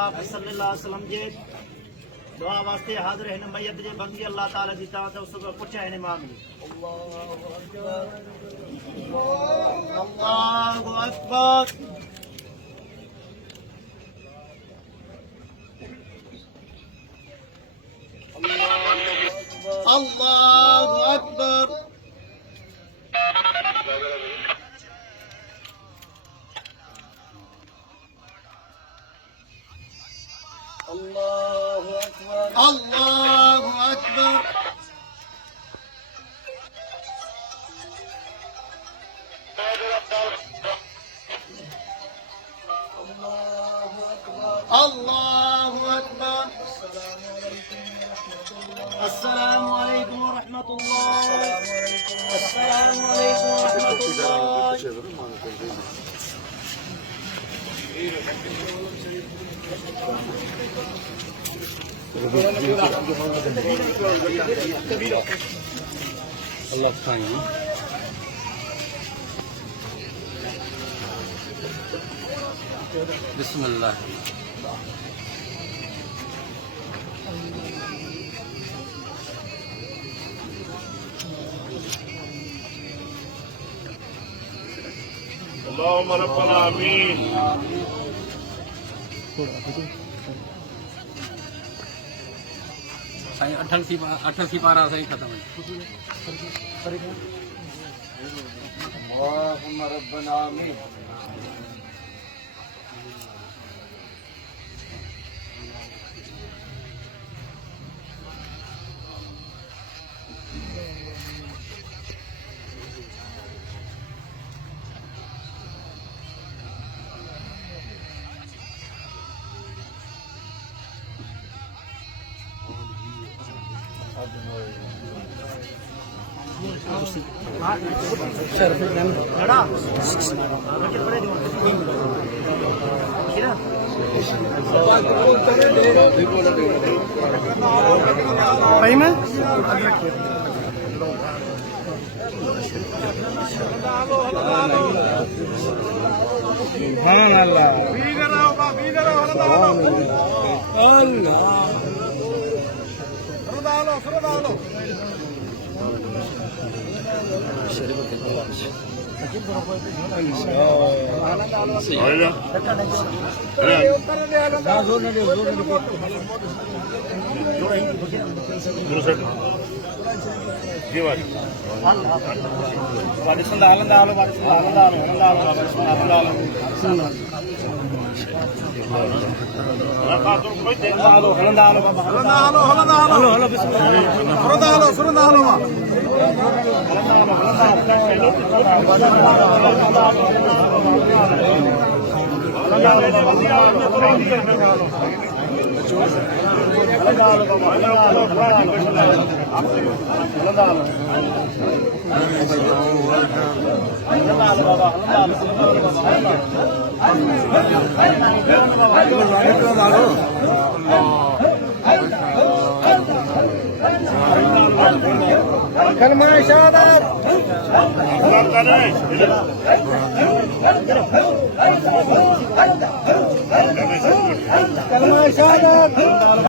सल्लल्लाहु अलैहि वसल्लम जे दुआ वास्ते हाजिर है मैयत जे बंदी अल्लाह ताला दी ता उस को पूछा है इमाम ने अल्लाहु अकबर अल्लाहु अकबर अल्लाहु अकबर अल्लाहु अकबर अल्लाहु अकबर अस्सलामु अलैकुम व रहमतुल्लाह अस्सलामु अलैकुम व रहमतुल्लाह Allah खाएंगे बिस्मिल्लाह اللهم ربنا آمين साईं 88 पारा साईं खत्म है اللهم ربنا آمين भाई मैं कलमा शहादत कलमा शहादत